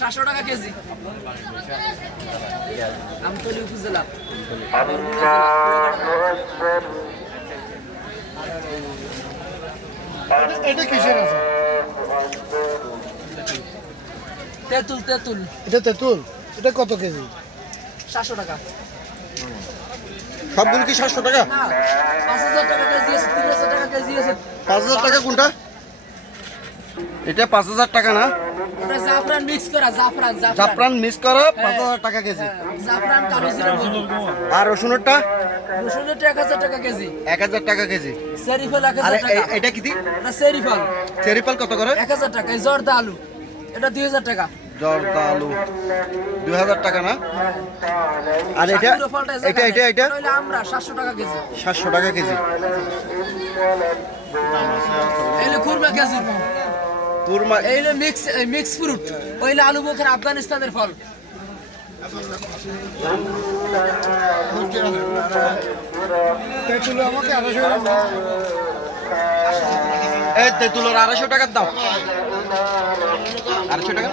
700 টাকা কেজি। আমতলী উপজেলা। এটা কিসের আছে? তেঁতুল তেঁতুল এটা তেঁতুল। এটা কত কেজি? 700 টাকা। সবগুলো কি 700 টাকা? না 5000 টাকা কেজি আছে, 3000 টাকা কেজি আছে। 5000 টাকা কোনটা? এটা 5000 টাকা না? ওটা জাফরান মিক্স করা, জাফরান জাফরান মিক্স করা 5000 টাকা কেজি। জাফরান কালো জিরা বন্ধু। আর রসুনেরটা রসুনটা 1000 টাকা কেজি। 1000 টাকা কেজি। সেরিফল আর 1000 টাকা। এটা কি? এটা সেরিফল চেরিপাল কত করে? 1000 টাকা। এই জর্দা আলু এটা 2000 টাকা। জর্দা আলু 2000 টাকা না? আর এটা পুরো ফলটা এটা এটা এটা হইলো আমরা 700 টাকা কেজি। 700 টাকা কেজি। এইলো খুরমা খেজুর, তুরমা এইলো মিক্স ফ্রুট, ওইলো আলু বোখার আফগানিস্তানের ফল। তেঁতুল আমাকে 250 এই তেঁতুলের 250 টাকার দাম। 250 টাকা।